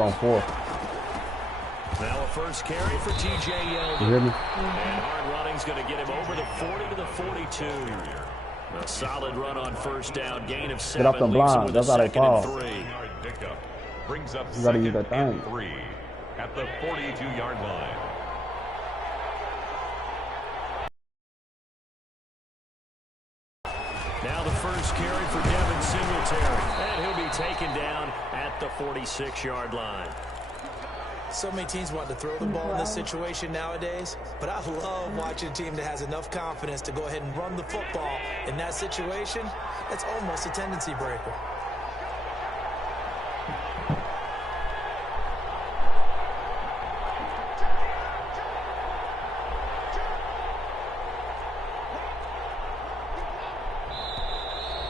on 4th. Now a first carry for T.J. Yeldon. You hear me? And hard running's going to get him over the 40 to the 42. A solid run on first down. Gain of 7. Get off them blinds. That's how they fall. Brings up you got to use that thing. 3 at the 42-yard line. Now the first carry for Devin Singletary. And he'll be taken down at the 46-yard line. So many teams want to throw the ball in this situation nowadays, but I love watching a team that has enough confidence to go ahead and run the football in that situation. That's almost a tendency breaker.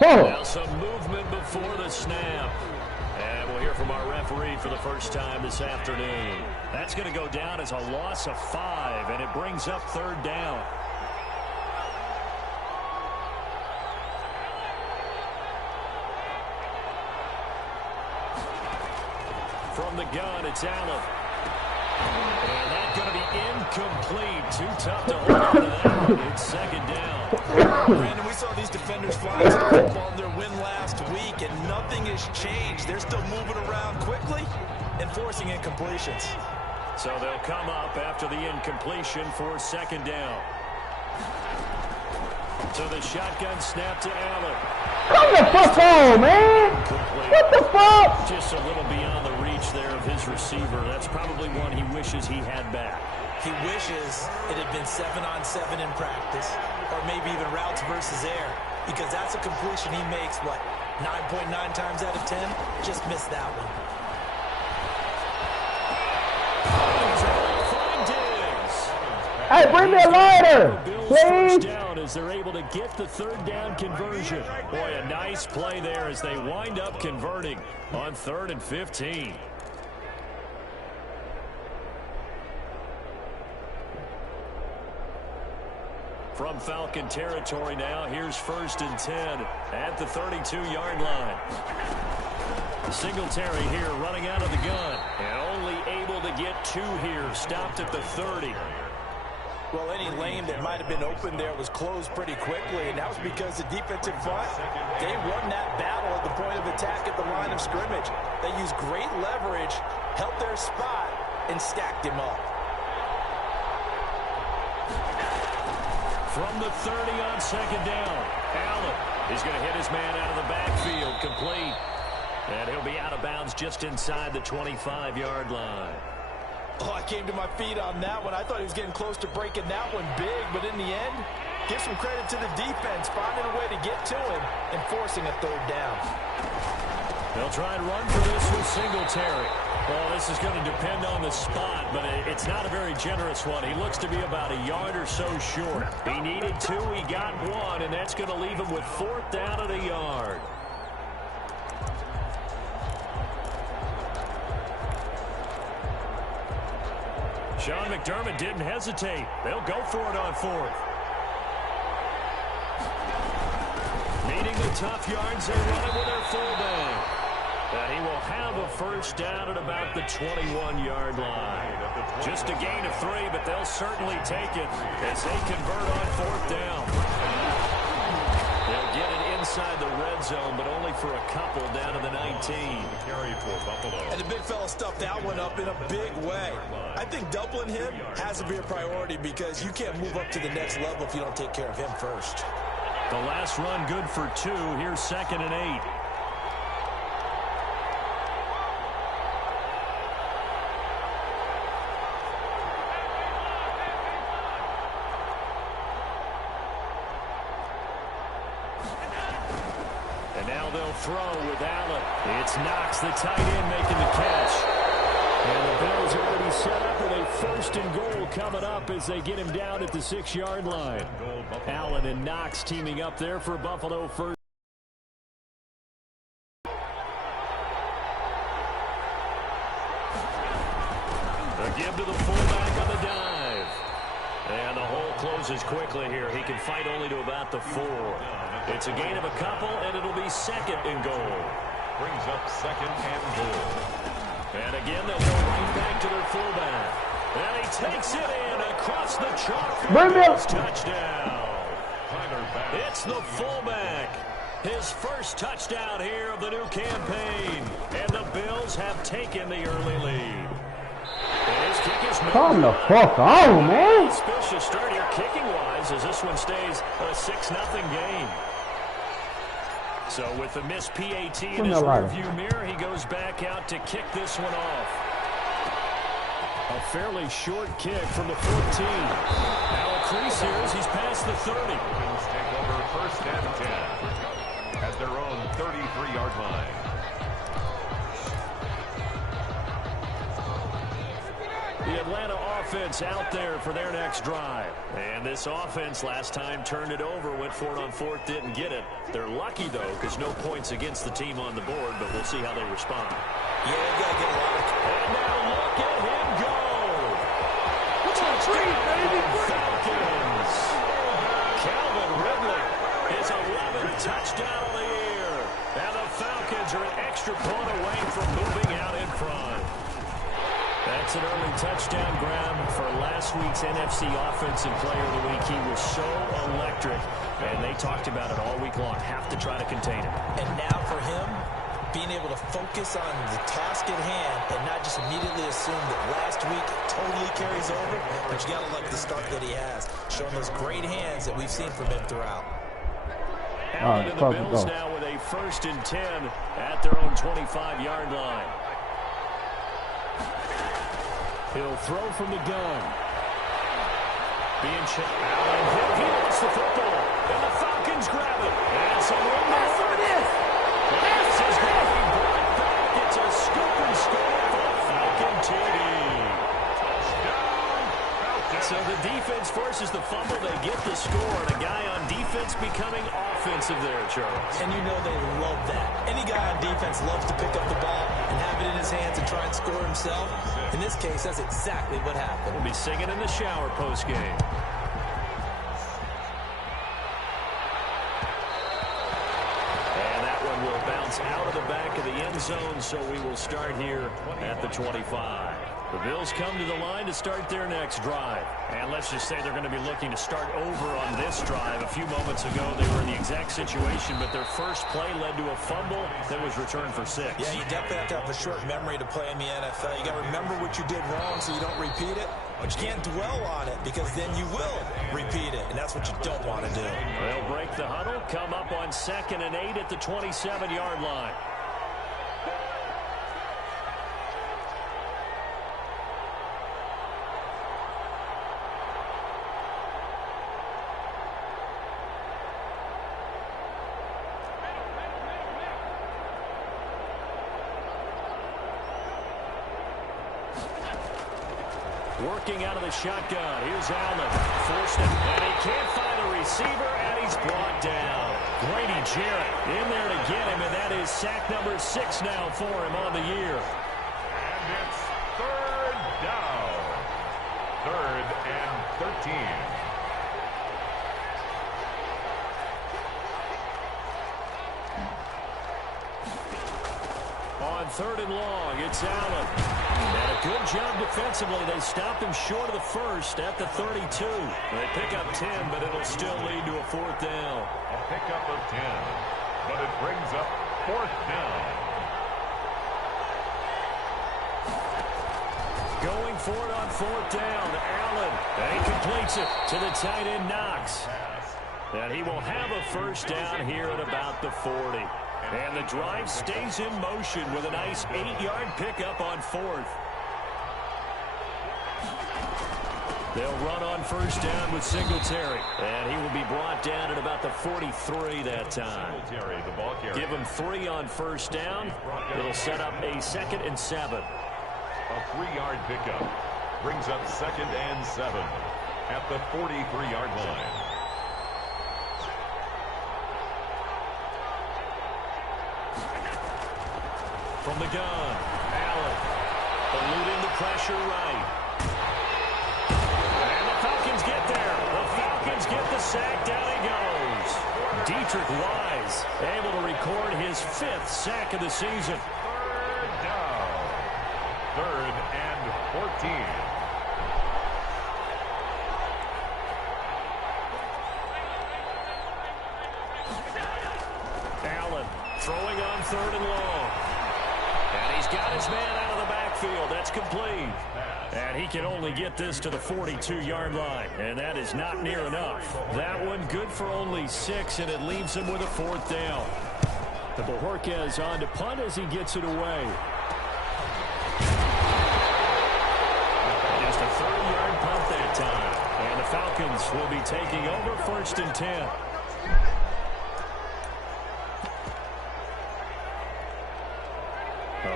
Now some movement before the snap. And we'll hear from our referee for the first time this afternoon. That's going to go down as a loss of 5, and it brings up 3rd down. From the gun, it's Allen. And that's going to be incomplete. Too tough to hold on to that one. It's 2nd down. Brandon, we saw these defenders fly to the football in their win last week, and nothing has changed. They're still moving around quickly and forcing incompletions. So they'll come up after the incompletion for 2nd down. So the shotgun snap to Allen. Come the fuck home, man! What the fuck? Just a little beyond the reach there of his receiver. That's probably one he wishes he had back. He wishes it had been 7-on-7 in practice, or maybe even routes versus air, because that's a completion he makes, what, 9.9 times out of 10? Just missed that one. Hey, bring me a lighter, please. Down as they're able to get the 3rd down conversion. Boy, a nice play there as they wind up converting on 3rd and 15. From Falcon territory now, here's 1st and 10 at the 32-yard line. Singletary here running out of the gun and only able to get 2 here, stopped at the 30. Well, any lane that might have been open there was closed pretty quickly, and that was because the defensive front, they won that battle at the point of attack at the line of scrimmage. They used great leverage, held their spot, and stacked him up. From the 30 on 2nd down, Allen is going to hit his man out of the backfield, complete. And he'll be out of bounds just inside the 25-yard line. Oh, I came to my feet on that one. I thought he was getting close to breaking that one big, but in the end, give some credit to the defense, finding a way to get to him and forcing a 3rd down. They'll try and run for this with Singletary. Well, this is going to depend on the spot, but it's not a very generous one. He looks to be about a yard or so short. He needed 2, he got 1, and that's going to leave him with 4th down at a yard. Sean McDermott didn't hesitate. They'll go for it on 4th. Needing the tough yards, they're running with their fullback. And he will have a 1st down at about the 21-yard line. Just a gain of 3, but they'll certainly take it as they convert on 4th down. They'll get it inside the red zone, but only for a couple down to the 19. Carry for Buffalo. And the big fella stuffed that one up in a big way. I think doubling him has to be a priority because you can't move up to the next level if you don't take care of him first. The last run good for 2. Here's 2nd and 8. And now they'll throw with Allen. It's Knox, the tight end, making the catch. And the Bills are already set up with a 1st and goal coming up as they get him down at the 6-yard line. Allen and Knox teaming up there for Buffalo 1st. A give to the fullback on the dive. And the hole closes quickly here. He can fight only to about the 4. It's a gain of a couple, and it'll be 2nd and goal. Brings up 2nd and goal. And again, they'll go right back to their fullback. And he takes it in across the chalk field. Touchdown. It's the fullback. His first touchdown here of the new campaign. And the Bills have taken the early lead. And his kick is Calm the fuck on, man. Auspicious start here kicking-wise as this one stays a 6-0 game. So with the missed PAT in his rearview mirror, he goes back out to kick this one off. A fairly short kick from the 14. Now a crease here as he's past the 30. Bills take over first and 10 at their own 33-yard line. The Atlanta offense out there for their next drive. And this offense last time turned it over, went for it on fourth, didn't get it. They're lucky, though, because no points against the team on the board, but we'll see how they respond. Yeah, they've got to get a lot of... And now look at him go. Touchdown, baby. Falcons. Calvin Ridley is 11th touchdown of the year. And the Falcons are an extra point away from moving out in front. That's an early touchdown grab for last week's NFC Offensive Player of the Week. He was so electric, and they talked about it all week long. Have to try to contain him. And now for him, being able to focus on the task at hand and not just immediately assume that last week totally carries over, but you got to like the start that he has, showing those great hands that we've seen from him throughout. Allen and the Bills now with a 1st and 10 at their own 25-yard line. He'll throw from the gun. Being checked. Allen, he lost the football. And the Falcons grab it. And some room there. What is this is going to be brought back. It's a scoop and score for Falcon TD. So the defense forces the fumble. They get the score. And a guy on defense becoming offensive there, Charles. And you know they love that. Any guy on defense loves to pick up the ball and have it in his hands and try and score himself. In this case, that's exactly what happened. We'll be singing in the shower post-game. And that one will bounce out of the back of the end zone, so we will start here at the 25. The Bills come to the line to start their next drive. And let's just say they're going to be looking to start over on this drive. A few moments ago, they were in the exact situation, but their first play led to a fumble that was returned for 6. Yeah, you definitely have to have a short memory to play in the NFL. You got to remember what you did wrong so you don't repeat it. But you can't dwell on it because then you will repeat it, and that's what you don't want to do. They'll break the huddle, come up on 2nd and 8 at the 27-yard line. Working out of the shotgun. Here's Allen. Forced it. And he can't find a receiver, and he's brought down. Grady Jarrett in there to get him, and that is sack number 6 now for him on the year. And it's 3rd down. 3rd and 13. On 3rd and long, it's Allen. And a good job defensively. They stopped him short of the first at the 32. They pick up 10, but it'll still lead to a 4th down. A pickup of 10, but it brings up 4th down. Going for it on 4th down. Allen. And he completes it to the tight end, Knox. And he will have a 1st down here at about the 40. And the drive stays in motion with a nice 8-yard pickup on 4th. They'll run on 1st down with Singletary. And he will be brought down at about the 43 that time. Singletary, the ball carrier. Give him 3 on 1st down. It'll set up a 2nd and 7. A 3-yard pickup brings up 2nd and 7 at the 43-yard line. From the gun, Allen eluding the pressure right. And the Falcons get there. The Falcons get the sack. Down he goes. Dietrich Wise able to record his 5th sack of the season. 3rd down. 3rd and 14. Allen throwing on 3rd and long. And he's got his man out of the backfield. That's complete. And he can only get this to the 42-yard line. And that is not near enough. That one good for only 6, and it leaves him with a 4th down. The Bojorquez on to punt as he gets it away. Just a 30-yard punt that time. And the Falcons will be taking over 1st and 10.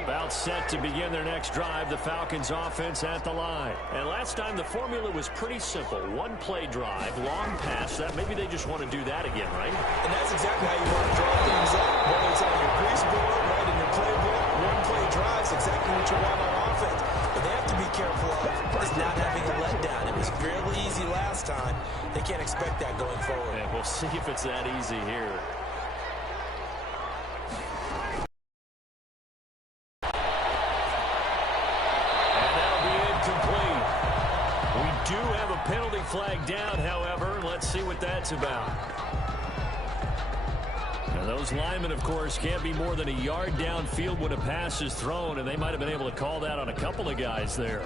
About set to begin their next drive, the Falcons offense at the line. And last time the formula was pretty simple. One-play drive, long pass. That maybe they just want to do that again, right? And that's exactly how you want to draw things up. Whether it's on your grease board, right in your playbook, one-play drives, exactly what you want on offense. But they have to be careful of is not having a letdown. It was fairly easy last time. They can't expect that going forward. And we'll see if it's that easy here. Penalty flag down, however. Let's see what that's about. Now those linemen, of course, can't be more than a yard downfield when a pass is thrown, and they might have been able to call that on a couple of guys there.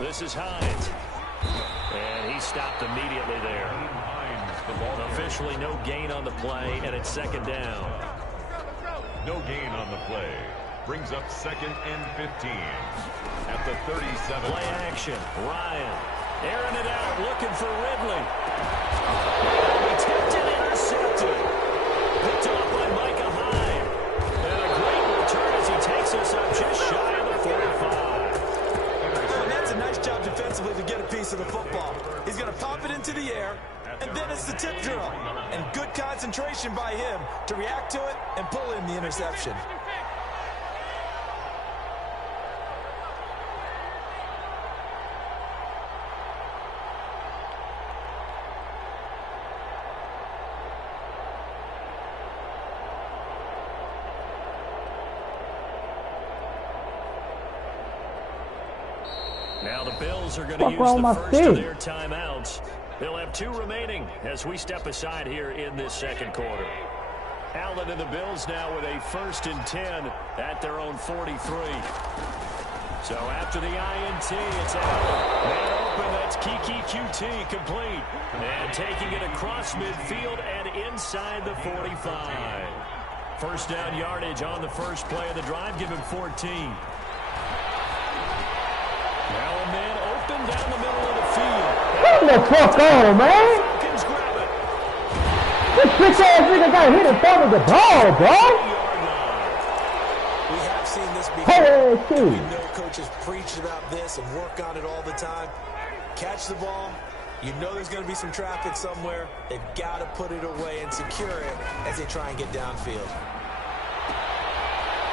This is Hines. And he stopped immediately there. Officially no gain on the play, and it's 2nd down. No gain on the play. Brings up 2nd and 15 at the 37. Play action. Ryan airing it out, looking for Ridley. Attempted, intercepted. Picked off by Micah Hyde. And a great return as he takes us up just shy of the 45. And that's a nice job defensively to get a piece of the football. He's going to pop it into the air. And then it's the tip drill. And good concentration by him to react to it and pull in the interception. Now the Bills are going to use the first of their timeouts. They'll have 2 remaining as we step aside here in this 2nd quarter. Allen and the Bills now with a 1st and 10 at their own 43. So after the INT, it's Allen. Man open, that's Kiki QT complete. And taking it across midfield and inside the 45. 1st down yardage on the first play of the drive, give him 14. Now a man open down the middle of the field. Come the fuck on, man! Falcons grab it. This bitch ass nigga got hit and throw the ball, bro! We have seen this before. Hey, we know coaches preach about this and work on it all the time. Catch the ball. You know there's going to be some traffic somewhere. They've got to put it away and secure it as they try and get downfield.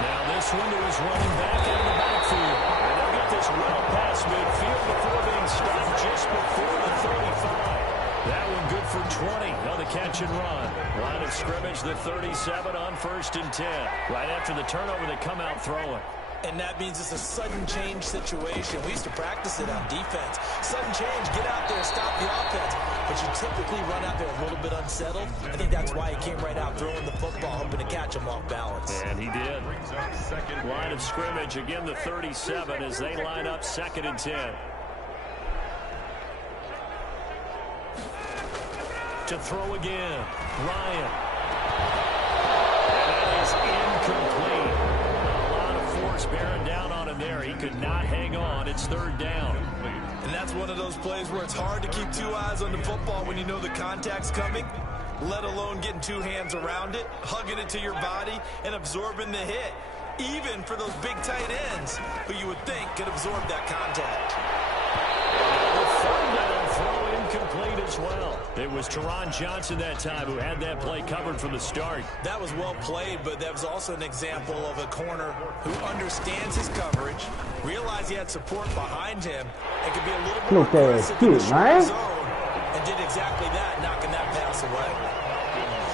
Now this one to his running back out of the backfield. And they'll get this well past midfield before being stopped just before the 35. That one good for 20 on the catch and run. Line of scrimmage, the 37 on 1st and 10. Right after the turnover, they come out throwing. And that means it's a sudden change situation. We used to practice it on defense. Sudden change, get out there, stop the offense. But you typically run out there a little bit unsettled. I think that's why he came right out throwing the football, hoping to catch him off balance. And he did. Line of scrimmage, again the 37 as they line up 2nd and 10. To throw again, Ryan. And that is incomplete. A lot of force bearing down on him there. He could not hang on. It's 3rd down. And that's one of those plays where it's hard to keep 2 eyes on the football when you know the contact's coming, let alone getting 2 hands around it, hugging it to your body, and absorbing the hit. Even for those big tight ends, who you would think could absorb that contact. The 3rd down throw incomplete as well. It was Teron Johnson that time who had that play covered from the start. That was well played, but that was also an example of a corner who understands his coverage, realized he had support behind him, and could be a little more aggressive in the short zone away.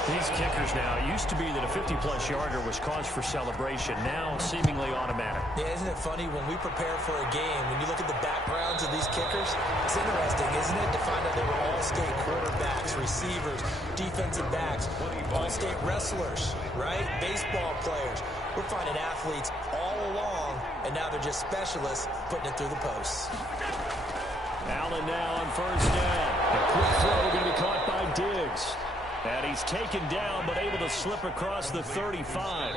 These kickers now, it used to be that a 50-plus yarder was cause for celebration. Now, seemingly automatic. Yeah, isn't it funny when we prepare for a game, when you look at the backgrounds of these kickers, it's interesting, isn't it, to find out they were all-state quarterbacks, receivers, defensive backs, all-state wrestlers, right? Baseball players. We're finding athletes all along, and now they're just specialists putting it through the posts. Allen now on first down. A quick throw going to be caught by Diggs. And he's taken down, but able to slip across the 35.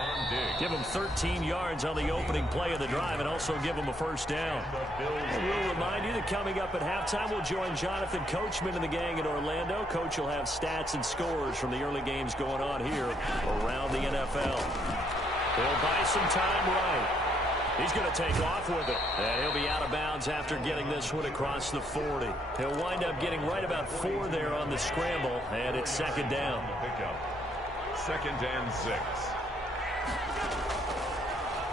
Give him 13 yards on the opening play of the drive and also give him a first down. And we'll remind you that coming up at halftime, we'll join Jonathan Coachman and the gang in Orlando. Coach will have stats and scores from the early games going on here around the NFL. He'll buy some time right. He's going to take off with it. And he'll be out of bounds after getting this one across the 40. He'll wind up getting right about 4 there on the scramble, and it's second down. Second and 6.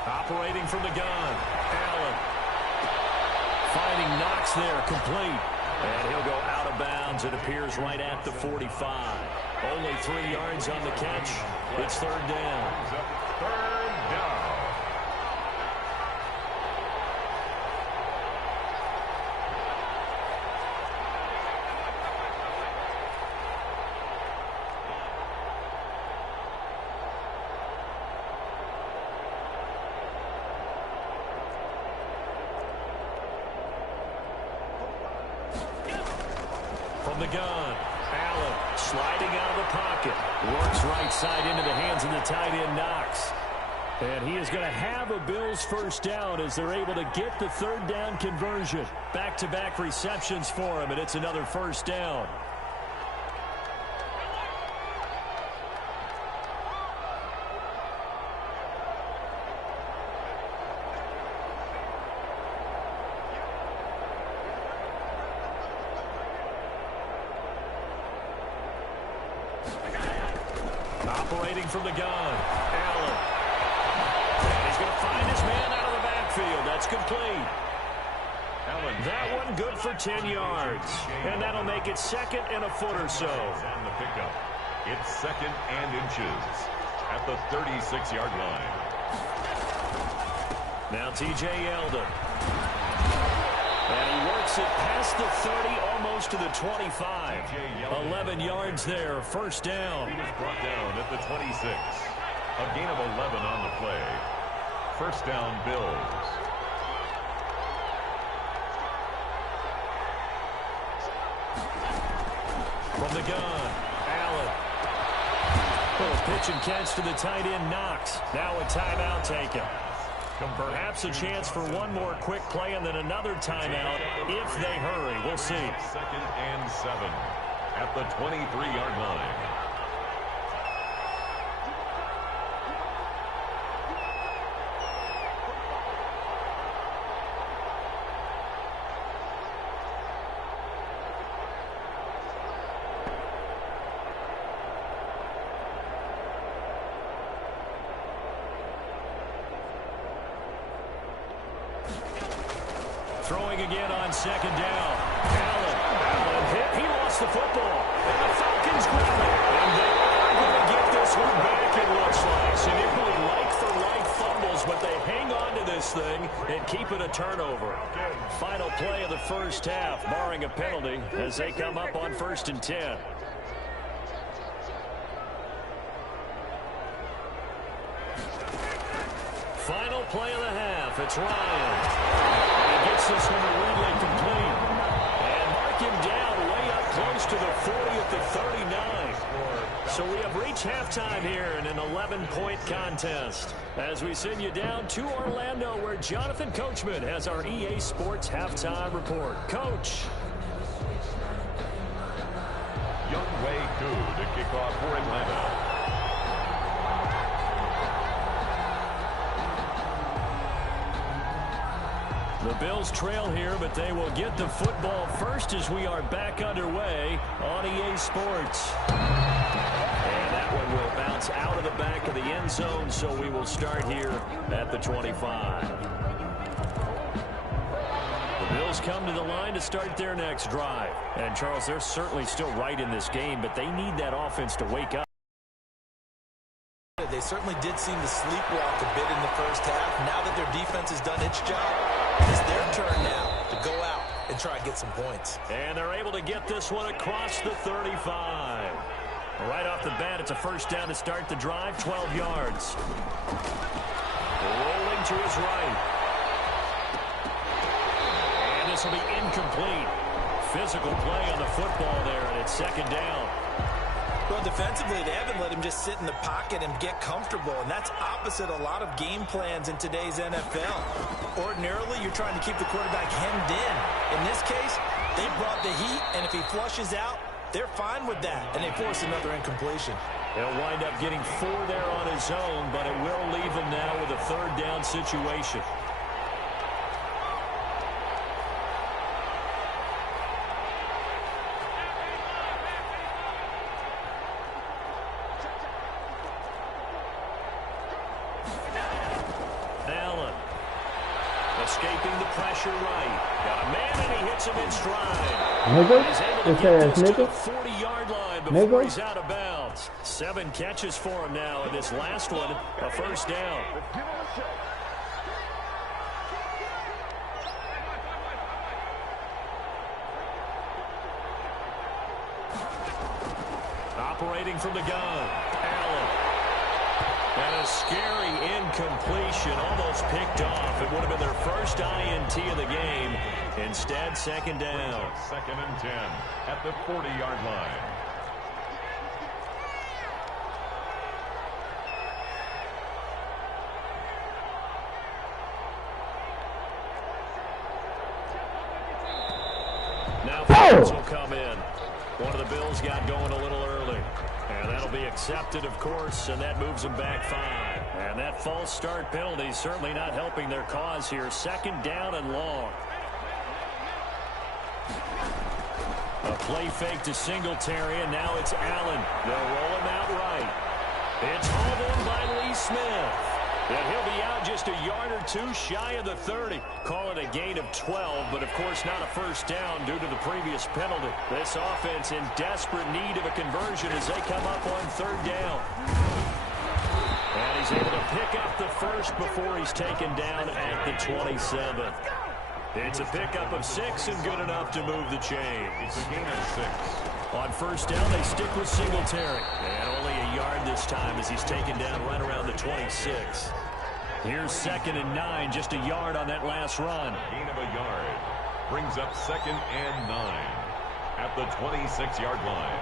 Operating from the gun, Allen. Finding Knox there, complete. And he'll go out of bounds. It appears right at the 45. Only 3 yards on the catch. It's third down. Third down. From the gun, Allen sliding out of the pocket. Works right side into the hands of the tight end, Knox. And he is going to have a Bills first down as they're able to get the third down conversion. Back-to-back receptions for him, and it's another first down. Operating from the gun, Allen. And he's going to find his man out of the backfield. That's complete. Allen. That one good for 10 yards. And that'll make it second and a foot or so. And the pickup. It's second and inches at the 36-yard line. Now T.J. Yeldon. And he works it past the 30, almost to the 25. 11 yards there, first down. He was brought down at the 26. A gain of 11 on the play. First down, Bills. From the gun, Allen. Little pitch and catch to the tight end, Knox. Now a timeout taken. Perhaps a chance for one more quick play and then another timeout if they hurry. We'll see. Second and 7 at the 23-yard line. Throwing again on second down. Allen hit. He lost the football. And the Falcons grab it. And they are going to get this one back, it looks like. So nearly like-for-like fumbles, but they hang on to this thing and keep it a turnover. Final play of the first half, barring a penalty, as they come up on 1st and 10. Final play of the half. It's Ryan. He gets this one to Ridley complete. And mark him down way up close to the 40 at the 39. So we have reached halftime here in an 11-point contest. As we send you down to Orlando, where Jonathan Coachman has our EA Sports halftime report. Coach. Younghoe Koo to kick off for Atlanta. The Bills trail here, but they will get the football first as we are back underway on EA Sports. And that one will bounce out of the back of the end zone, so we will start here at the 25. The Bills Bills come to the line to start their next drive. And, Charles, they're certainly still right in this game, but they need that offense to wake up. They certainly did seem to sleepwalk a bit in the first half. Now that their defense has done its job, it's their turn now to go out and try and get some points. And they're able to get this one across the 35. Right off the bat, it's a first down to start the drive, 12 yards. Rolling to his right. And this will be incomplete. Physical play on the football there, and it's second down. Well, defensively, they haven't let him just sit in the pocket and get comfortable, and that's opposite a lot of game plans in today's NFL. Ordinarily, you're trying to keep the quarterback hemmed in. In this case, they brought the heat, and if he flushes out, they're fine with that, and they force another incompletion. He'll wind up getting 4 there on his own, but it will leave him now with a third down situation. Escaping the pressure right. Got a man and he hits him in stride. Nigga? He's able It to get says this to nigga? the 40-yard line before Nigga? he's out of bounds. 7 catches for him now, and this last one, a first down. Operating from the gun, Allen. And a scary incompletion, almost picked off. It would have been their first INT of the game. Instead, second down. Second and 10 at the 40-yard line. Now fans will come in. One of the Bills got going a little early. And that'll be accepted, of course, and that moves them back 5. And that false start penalty certainly not helping their cause here. Second down and long. A play fake to Singletary, and now it's Allen. They'll roll him out right. It's hauled in by Lee Smith. And he'll be out just a yard or 2 shy of the 30. Call it a gain of 12, but of course not a first down due to the previous penalty. This offense in desperate need of a conversion as they come up on third down. And he's able to pick up the first before he's taken down at the 27. It's a pickup of 6 and good enough to move the chains. It's a gain of 6. On first down, they stick with Singletary. And only a yard this time as he's taken down right around the 26. Here's second and 9, just a yard on that last run. Gain of a yard. Brings up second and 9 at the 26-yard line.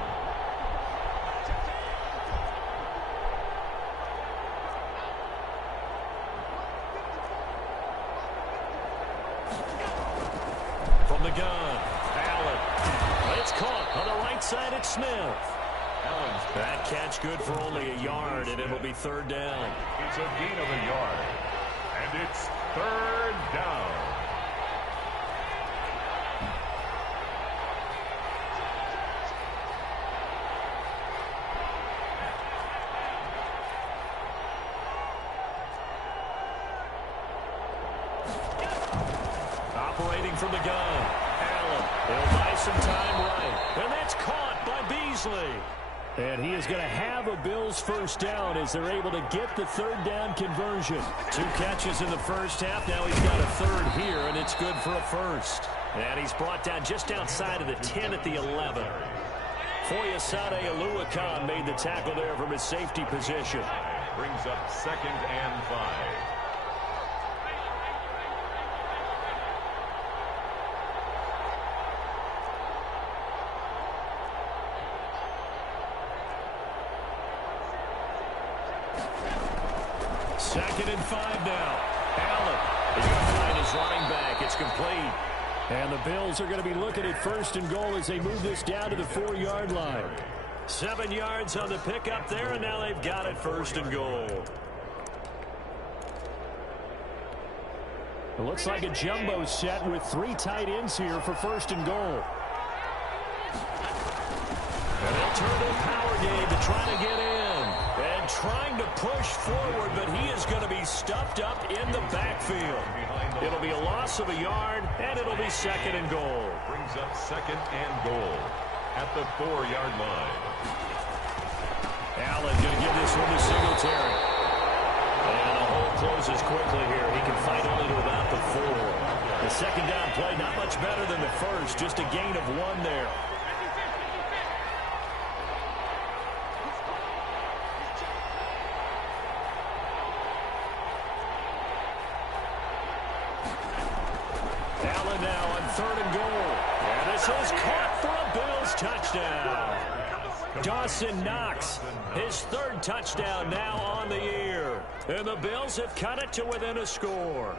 From the gun, Allen. It's caught on the right side at Smith. Allen's That catch good for only a yard, and it'll be third down. It's a gain of a yard. And it's third down. Operating from the gun, Allen. He'll buy some time right. And that's caught by Beasley. And he is going to have a Bills first down as they're able to get the third down conversion. 2 catches in the first half. Now he's got a third here, and it's good for a first. And he's brought down just outside of the 10 at the 11. Foyesade Oluwakan made the tackle there from his safety position. Brings up second and 5. Second and 5 now. Allen is going to find his running back. It's complete. And the Bills are going to be looking at first and goal as they move this down to the 4-yard line. 7 yards on the pickup there, and now they've got it first and goal. It looks like a jumbo set with 3 tight ends here for first and goal. And they'll turn their power game to try to get in. And trying to push forward, but he is going to be stuffed up in the backfield. It'll be a loss of a yard, and it'll be second and goal. Brings up second and goal at the 4-yard line. Allen going to give this one to Singletary. And the hole closes quickly here. He can fight only to about the 4. The second down play, not much better than the first, just a gain of 1 there. Allen now on 3rd and goal. And this is caught for a Bills touchdown. Dawson Knox, his 3rd touchdown now on the year. And the Bills have cut it to within a score.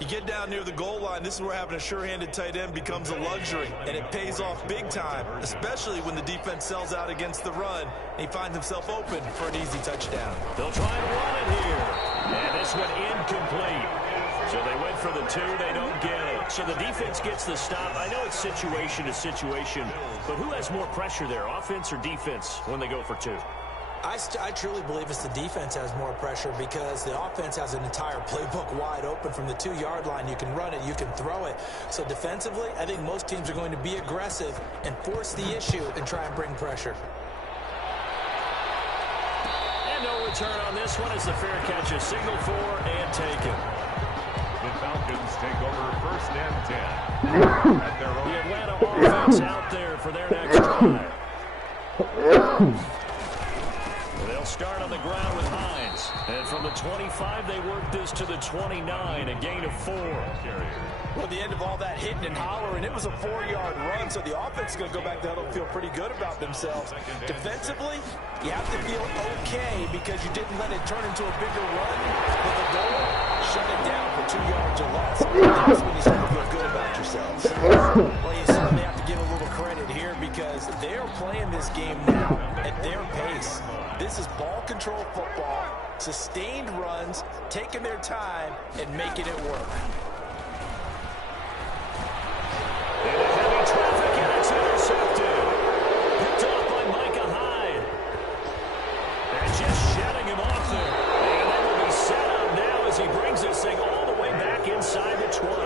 You get down near the goal line, this is where having a sure-handed tight end becomes a luxury, and it pays off big time, especially when the defense sells out against the run, and he finds himself open for an easy touchdown. They'll try to run it here. And this one incomplete. So they went for the 2, they don't get it. So the defense gets the stop. I know it's situation to situation, but who has more pressure there, offense or defense, when they go for 2? I truly believe it's the defense has more pressure because the offense has an entire playbook wide open from the 2-yard line. You can run it, you can throw it. So defensively, I think most teams are going to be aggressive and force the issue and try and bring pressure. And no return on this one as the fair catch is signaled for and taken. The Falcons take over 1st and 10. At their own. The Atlanta offense out there for their next drive. They'll start on the ground with Hines. And from the 25, they work this to the 29, a gain of 4. Well, the end of all that hitting and hollering, it was a 4-yard run, so the offense is going to go back there and feel pretty good about themselves. Defensively, you have to feel okay because you didn't let it turn into a bigger run. But the goal, shut it down for 2 yards or less. That's when you start to feel good about yourselves. Well, you certainly have to give a little credit here because they're playing this game now at their pace. This is ball control football, sustained runs, taking their time, and making it work. And a heavy traffic, and it's intercepted. Picked off by Micah Hyde. And just shedding him off there. And they will be set up now as he brings this thing all the way back inside the 20.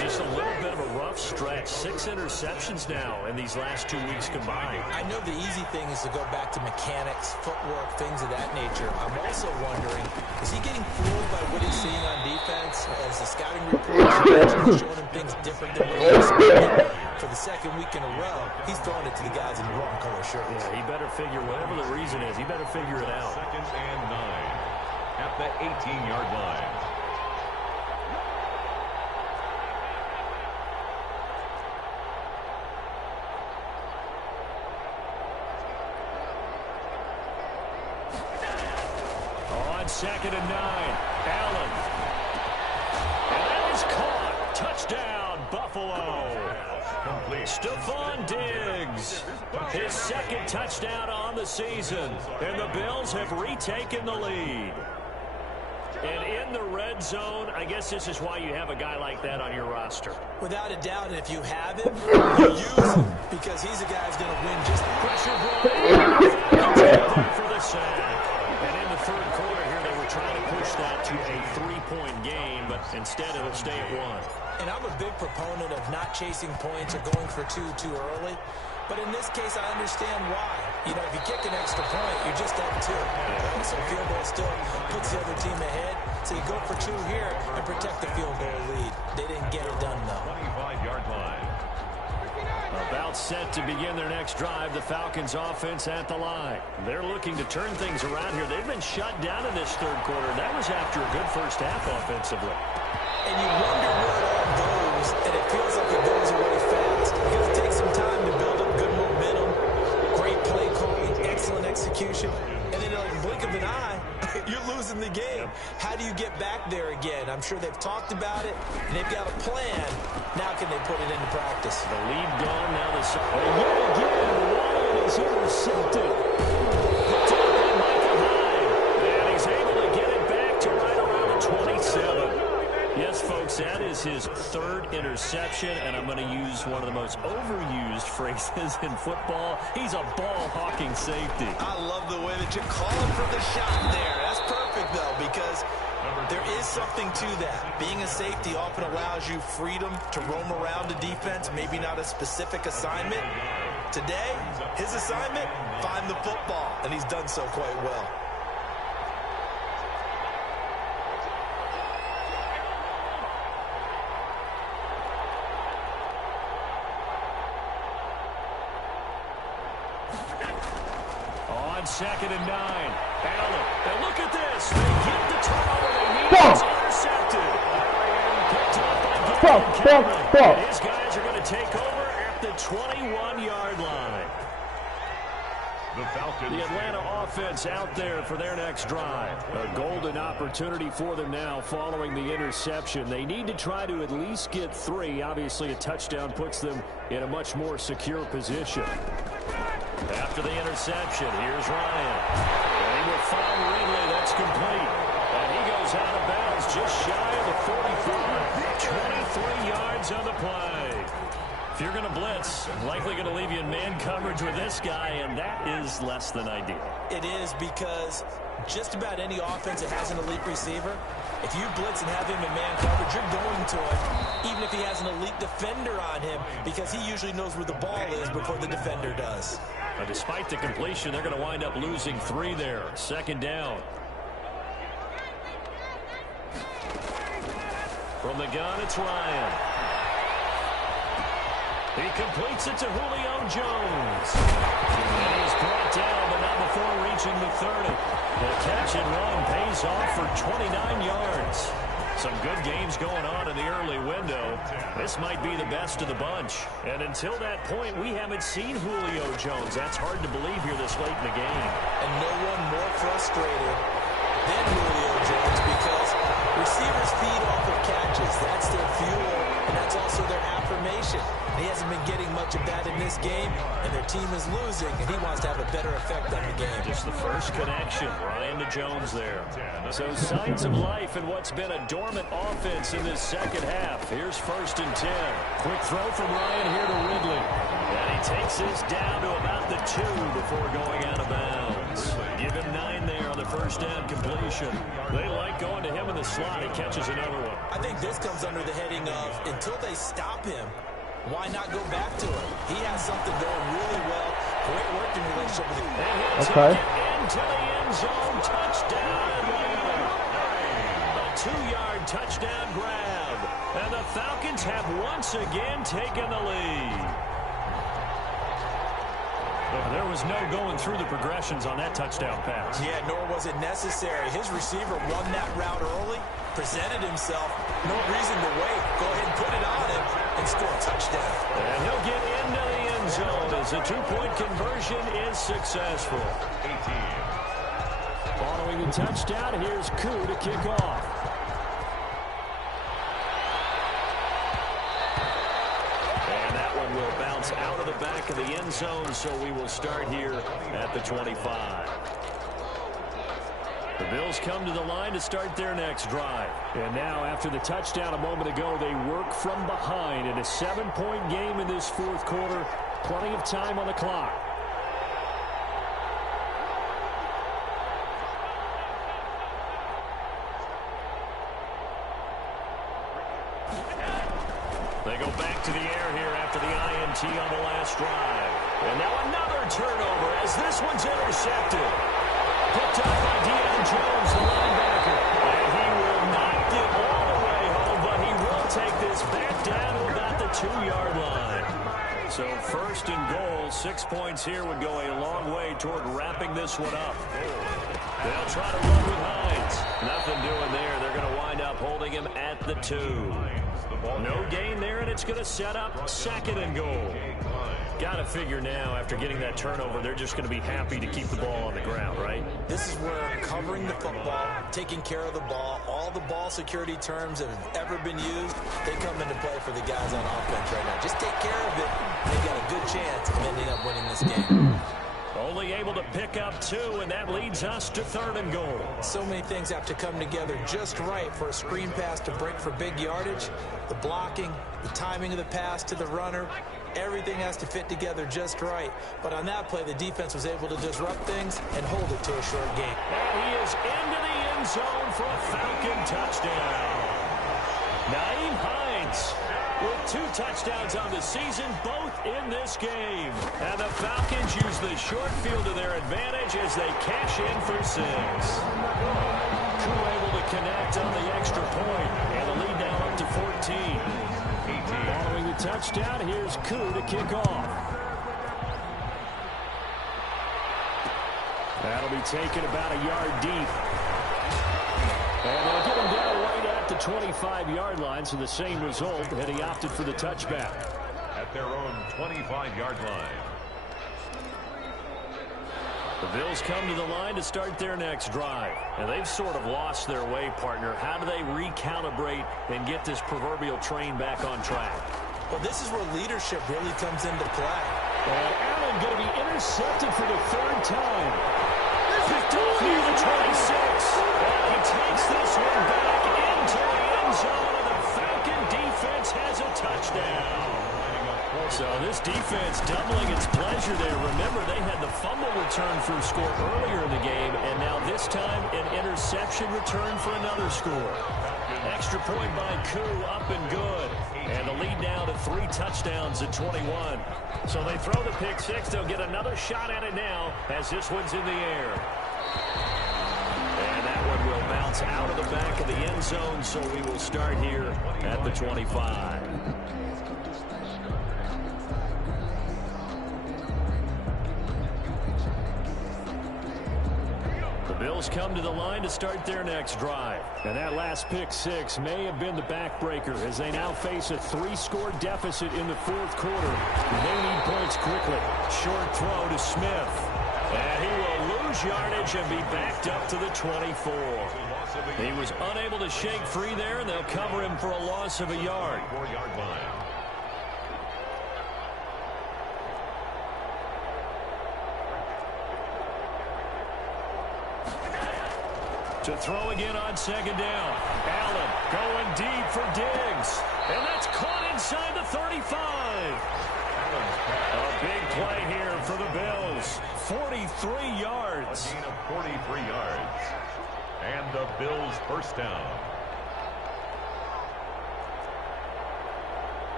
Just a little bit of a rough stretch. 6 interceptions now in these last 2 weeks combined. I know the easy thing is to go back to mechanics, footwork, things of that nature. I'm also wondering, is he getting fooled by what he's seeing on defense? As the scouting reports are showing him things different than what he expected. For the 2nd week in a row, he's throwing it to the guys in the wrong color shirts. Yeah, he better figure, whatever the reason is, he better figure it out. 2nd and 9 at the 18-yard line. On 2nd and 9, Allen. And that is caught. Touchdown, Buffalo. Complete. Stephon Diggs, his 2nd touchdown on the season. And the Bills have retaken the lead. And in the red zone, I guess this is why you have a guy like that on your roster. Without a doubt, and if you have him, you use him because he's a guy who's going to win just pressure brought for the sack. And in the 3rd quarter here, they were trying to push that to a 3-point game, but instead it'll stay at 1. And I'm a big proponent of not chasing points or going for 2 too early. But in this case, I understand why. You know, if you kick an extra point, you're just up 2. So field goal still puts the other team ahead. So you go for 2 here and protect the field goal lead. They didn't get it done, though. 25-yard line. About set to begin their next drive, the Falcons offense at the line. They're looking to turn things around here. They've been shut down in this 3rd quarter. That was after a good first half offensively. And you wonder where it all goes, and it feels like it goes away fast. Because it takes some time to build up good momentum, great play calling, excellent execution, and then in a blink of an eye, you're losing the game. How do you get back there again? I'm sure they've talked about it, and they've got a plan. Now can they put it into practice? The lead gone, now the again, Ryan is intercepted. Picked up by Micah Hyde, and he's able to get it back to right around the 27. Yes, folks, folks. That is his third interception, and I'm going to use one of the most overused phrases in football. He's a ball-hawking safety. I love the way that you're calling for the shot there. That's perfect, though, because there is something to that. Being a safety often allows you freedom to roam around a defense, maybe not a specific assignment. Today, his assignment, find the football, and he's done so quite well. On 2nd and 9, Allen, and look at this. They get the turnover they need. It's intercepted. Picked up by Gary. And his guys are going to take over at the 21-yard line. The Atlanta offense out there for their next drive. A golden opportunity for them now following the interception. They need to try to at least get 3. Obviously, a touchdown puts them in a much more secure position. After the interception, here's Ryan. And he will find Ridley. That's complete. And he goes out of bounds just shy of the 45. 23 yards on the play. If you're going to blitz, likely going to leave you in man coverage with this guy, and that is less than ideal. It is, because just about any offense that has an elite receiver, if you blitz and have him in man coverage, you're going to him, even if he has an elite defender on him, because he usually knows where the ball is before the defender does. Despite the completion, they're going to wind up losing 3 there. 2nd down. From the gun, it's Ryan. He completes it to Julio Jones. And he's brought down, but not before reaching the 30. The catch and run pays off for 29 yards. Some good games going on in the early window. This might be the best of the bunch. And until that point, we haven't seen Julio Jones. That's hard to believe here this late in the game. And no one more frustrated than Julio Jones, because receivers feed off of catches. That's their fuel, and that's also their affirmation. And he hasn't been getting much of that in this game, and their team is losing, and he wants to have a better effect on the game. Just the first connection, Ryan to Jones there. So signs of life in what's been a dormant offense in this second half. Here's 1st and 10. Quick throw from Ryan here to Ridley. And he takes this down to about the 2 before going out of bounds. Give him 9 there on the first down completion. They like going to him in the slot. He catches another one. I think this comes under the heading of, until they stop him, why not go back to him? He has something going really well. Great working relationship with him. And he'll take it into the end zone. Touchdown. A 2-yard touchdown grab. And the Falcons have once again taken the lead. There was no going through the progressions on that touchdown pass. Yeah, nor was it necessary. His receiver won that route early, presented himself. No reason to wait. Go ahead and put it on him and score a touchdown. And he'll get into the end zone as the 2-point conversion is successful. 18. Following the touchdown, here's Koo to kick off. Will bounce out of the back of the end zone, so we will start here at the 25. The Bills come to the line to start their next drive. And now, after the touchdown a moment ago, they work from behind in a 7-point game in this 4th quarter. Plenty of time on the clock. They go back to the air here after the INT on the last drive. And now another turnover as this one's intercepted. Picked up by Deion Jones, the linebacker. And he will not get all the way home, but he will take this back down to about the 2-yard line. So 1st and goal, 6 points here would go a long way toward wrapping this one up. They'll try to run with Hines. Nothing doing there. They're going to wind up holding him at the 2. No gain there, and it's going to set up 2nd and goal. Got to figure now, after getting that turnover, they're just going to be happy to keep the ball on the ground, right? This is where covering the football, taking care of the ball, all the ball security terms that have ever been used, they come into play for the guys on offense right now. Just take care of it, and they got a good chance of ending up winning this game. Only able to pick up 2, and that leads us to 3rd and goal. So many things have to come together just right for a screen pass to break for big yardage. The blocking, the timing of the pass to the runner, everything has to fit together just right. But on that play, the defense was able to disrupt things and hold it to a short game. And he is into the end zone for a Falcon touchdown. Nyheim Hines with 2 touchdowns on the season, both in this game. And the Falcons use the short field to their advantage as they cash in for 6. Koo able to connect on the extra point, and the lead now up to 14. Following the touchdown, here's Koo to kick off. That'll be taken about a yard deep. And they'll get him down right at the 25-yard line, so the same result, and he opted for the touchback. At their own 25-yard line. The Bills come to the line to start their next drive. And they've sort of lost their way, partner. How do they recalibrate and get this proverbial train back on track? Well, this is where leadership really comes into play. And Allen going to be intercepted for the 3rd time. Picked off near the 26. And he takes this one back into the end zone, and the Falcon defense has a touchdown. So this defense doubling its pleasure there. Remember, they had the fumble return for a score earlier in the game, and now this time an interception return for another score. Extra point by Koo, up and good. And the lead now to 3 touchdowns at 21. So they throw the pick 6. They'll get another shot at it now as this one's in the air. And that one will bounce out of the back of the end zone, so we will start here at the 25. The Bills come to the line to start their next drive. And that last pick 6 may have been the backbreaker as they now face a 3-score deficit in the 4th quarter. They need points quickly. Short throw to Smith. And he will lose yardage and be backed up to the 24. He was unable to shake free there, and they'll cover him for a loss of a yard. 4-yard line. To throw again on 2nd down. Allen going deep for Diggs. And that's caught inside the 35. A big play here for the Bills. 43 yards. A gain of 43 yards. And the Bills first down.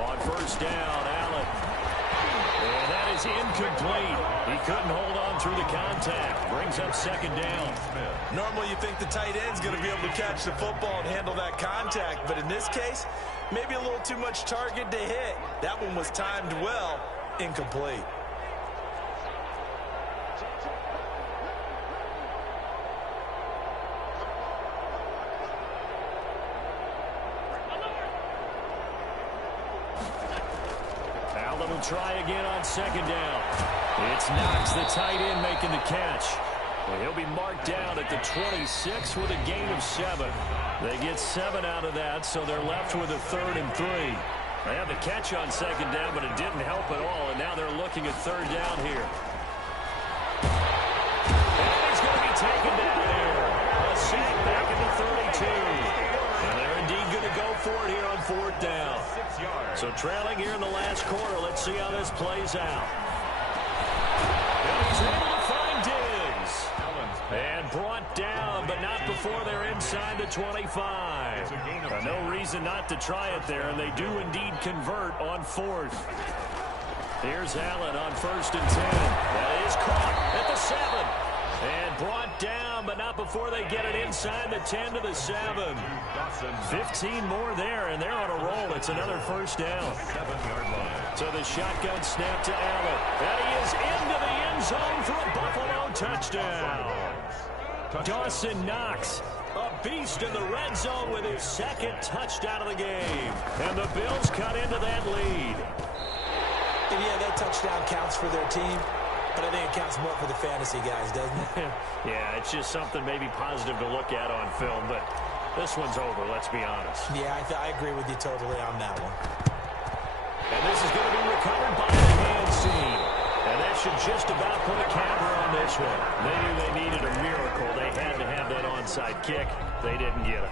On 1st down, Allen. And that is incomplete. He couldn't hold on through the contact. Brings up 2nd down. Normally you think the tight end's going to be able to catch the football and handle that contact, but in this case, maybe a little too much target to hit. That one was timed well, incomplete. Allen will try again on 2nd down. It's Knox, the tight end, making the catch. Well, he'll be marked down at the 26 with a gain of 7. They get 7 out of that, so they're left with a 3rd and 3. They had the catch on 2nd down, but it didn't help at all, and now they're looking at 3rd down here. And he's going to be taken down here. A sack back at the 32. And they're indeed going to go for it here on 4th down. So trailing here in the last quarter. Let's see how this plays out. And he's able to find Diggs. And brought down, but not before they're inside the 25. No reason not to try it there, and they do indeed convert on 4th. Here's Allen on 1st and 10. That is caught at the 7. And brought down, but not before they get it inside the 10 to the 7. 15 more there, and they're on a roll. It's another 1st down. 7-yard line. So the shotgun snap to Allen. And he is into the end zone for a Buffalo touchdown. Dawson Knox, a beast in the red zone with his 2nd touchdown of the game. And the Bills cut into that lead. And yeah, that touchdown counts for their team, but I think it counts more for the fantasy guys, doesn't it? Yeah, it's just something maybe positive to look at on film, but this one's over, let's be honest. Yeah, I agree with you totally on that one. And this is going to be recovered should just about put a camera on this one. They knew they needed a miracle. They had to have that onside kick. They didn't get it.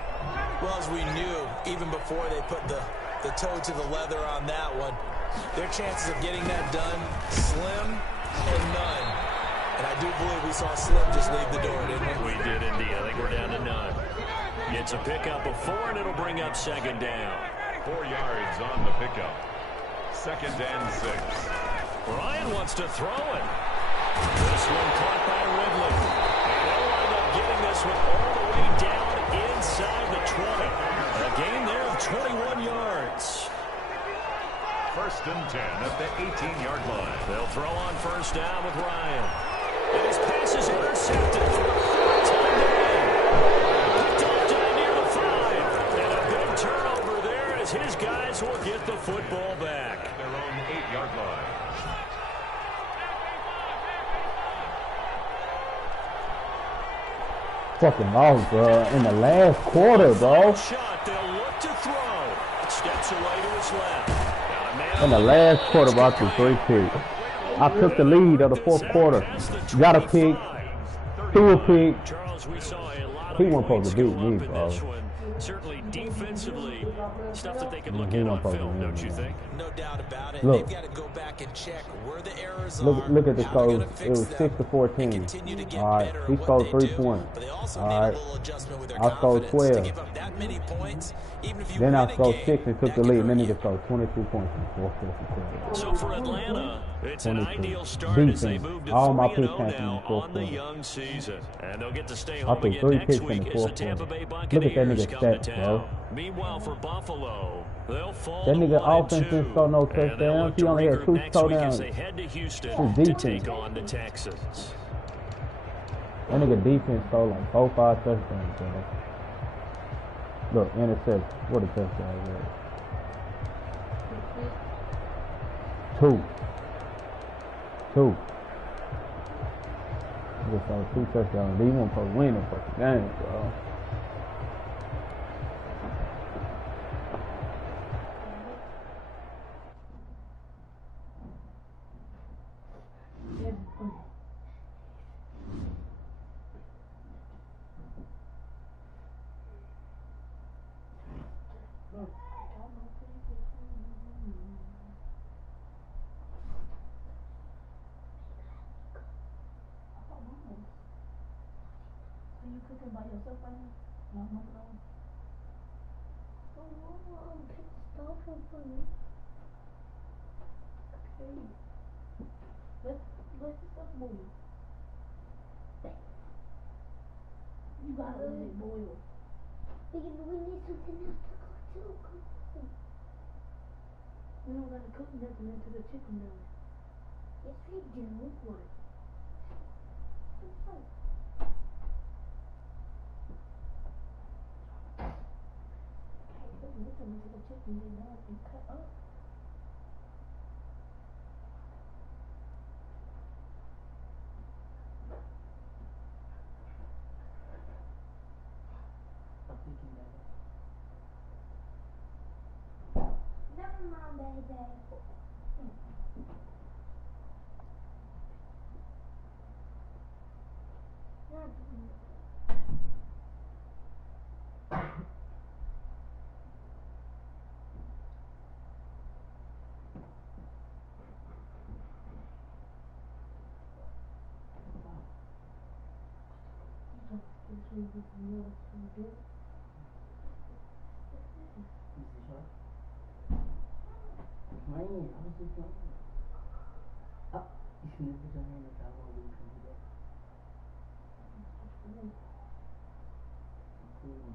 Well, as we knew, even before they put the toe to the leather on that one, their chances of getting that done, slim and none. And I do believe we saw Slim just leave the door, didn't we? We did indeed. I think we're down to none. It's a pickup of 4, and it'll bring up second down. 4 yards on the pickup. Second and 6. Ryan wants to throw it. This one caught by Ridley. And they'll wind up getting this one all the way down inside the 20. A gain there of 21 yards. First and 10 at the 18-yard line. They'll throw on first down with Ryan. And his pass is intercepted for the 4th time today. Picked off down near the 5. And a big turnover there as his guys will get the football back. Their own 8-yard line. Fucking off, bro. In the last quarter, bro. Shot. They'll look to throw. Steps away to his left. In the last quarter, bro, I threw 3 picks. I took the lead of the 4th quarter. Got a pick. Threw a pick. He wasn't supposed to beat me, bro. Certainly defensively, stuff that they can look at on film, don't you think? No doubt about it. Look. They've got to go back and check where the errors are. Look at the how they're score. gonna It fix was them, 6-14. and continue to get All right, better he at what scored they 3 do. points. But they also All need a right, little adjustment with their I scored confidence 12. to give up that many points. Even if you Then win I a scored game, 6 and took that the can lead. hurt Then you. nigga scored 22 points in the 4th quarter. So for Atlanta, it's an 22. ideal start as they Defense. move to All my 3-0 picks came from now the 4th on the quarter. young season. And they'll get to stay I home threw again 3 next picks in week the as the 4th Tampa quarter. Bay Look at that Buccaneers nigga come to stats, bro. town. Meanwhile, for Buffalo, they'll fall That to nigga 1-2. offense didn't score no And they'll touchdowns. look He to only had regroup 2 next week as touchdowns. they head to Houston His to defense. take on the Texans. That nigga defense stole like 4-5 touchdowns, bro. Look, interception. What a touchdown was. 2. He just saw 2 touchdowns. He wasn't supposed to win the fucking game, bro. You cooking by yourself right now? No, no, no. Oh, pick the stove up for me. Okay. Let the stuff boil. You gotta let it boil. Because we need something else to cook too. We don't gotta cook nothing until the chicken done. Yes, we do. What? Listen until the chicken get done and cut up. Never mind, baby. Not doing it. This way we can know what's gonna do. Main, I was just playing. Ah, you should put your hand up. I won't do that. Cool.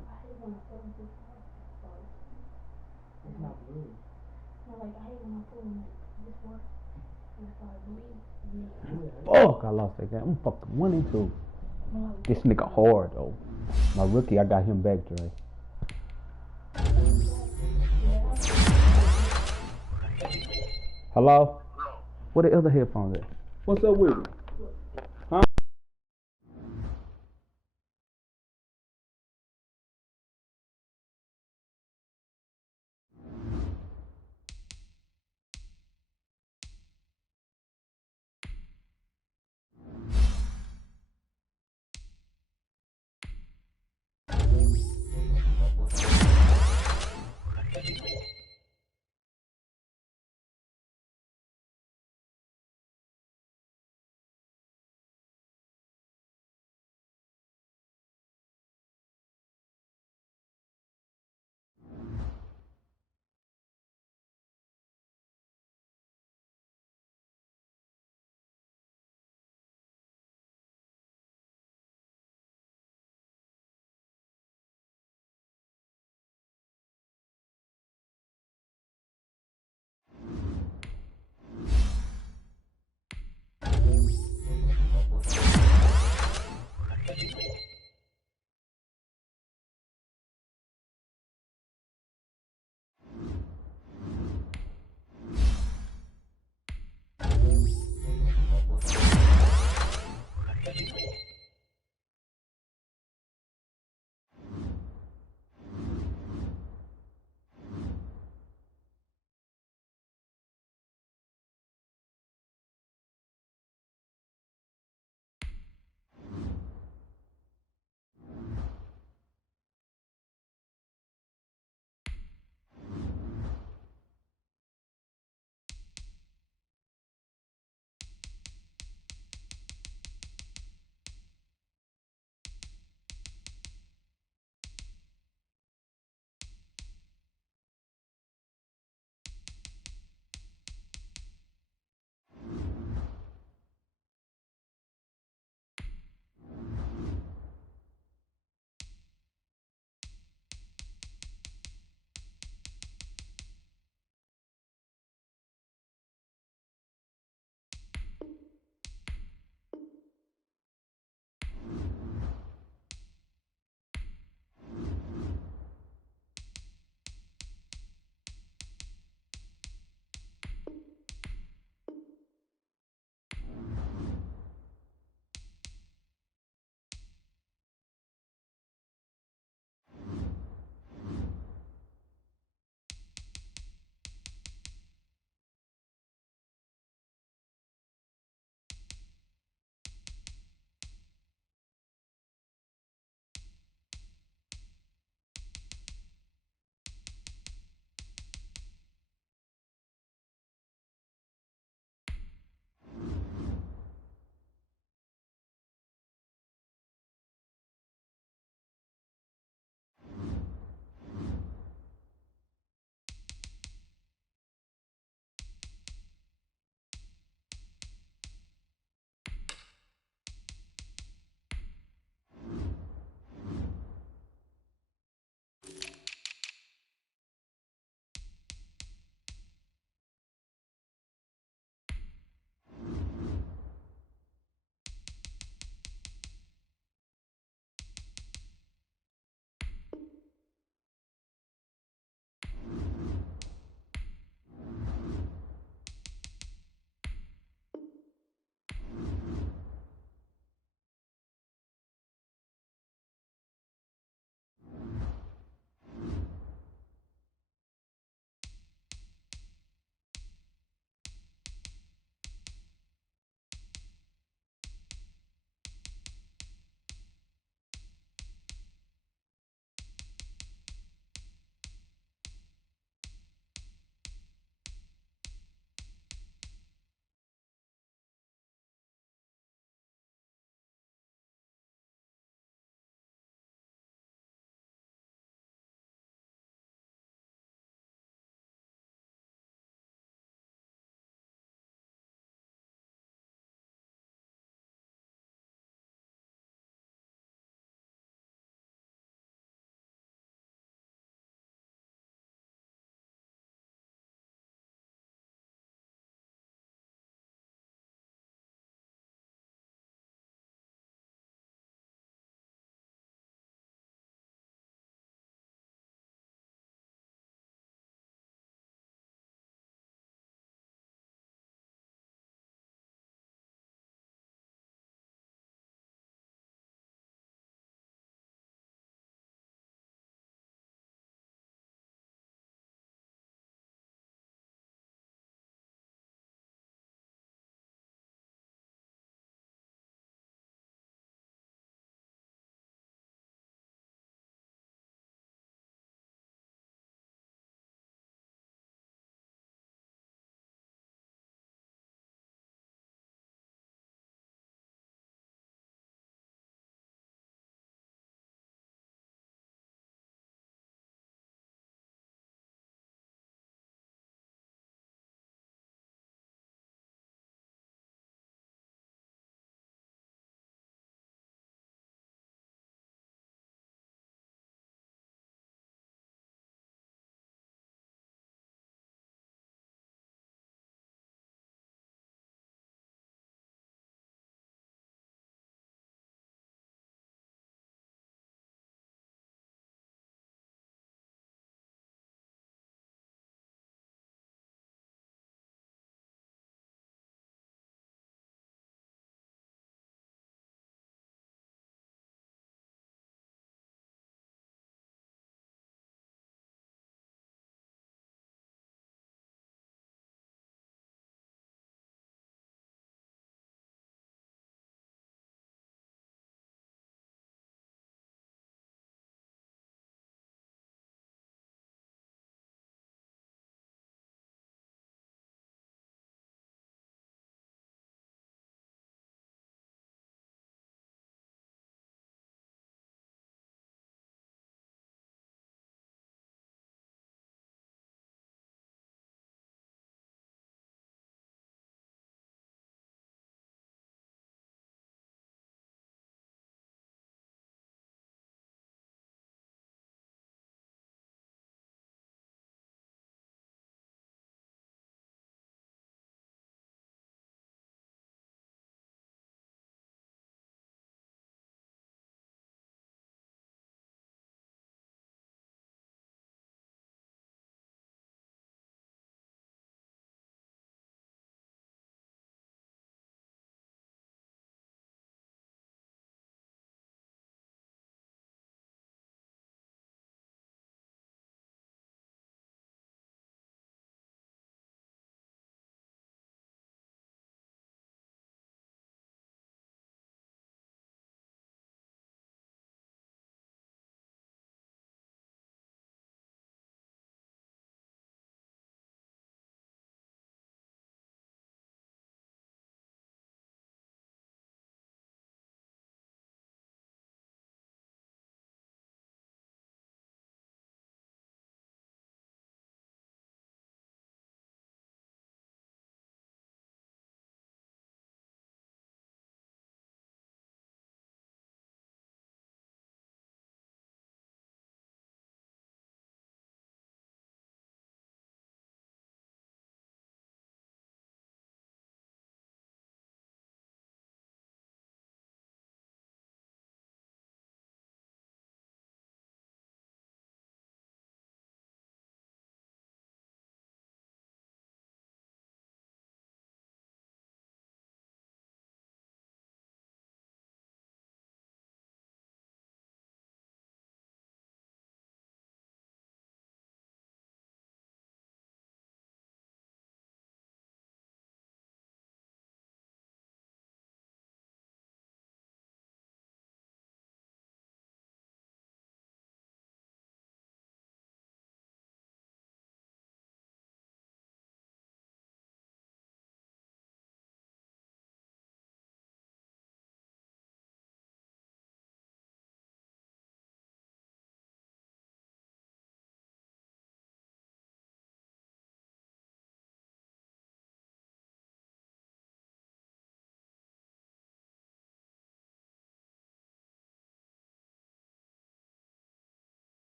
I hate when I pull them too far. It's not blue. No, like I hate when I pull them like this far. And if I bleed, Fuck, I lost that game. I'm fucking 1-2. This nigga hard, though. My rookie, I got him back, Dre. Hello? Where the other headphones at? What's up with it?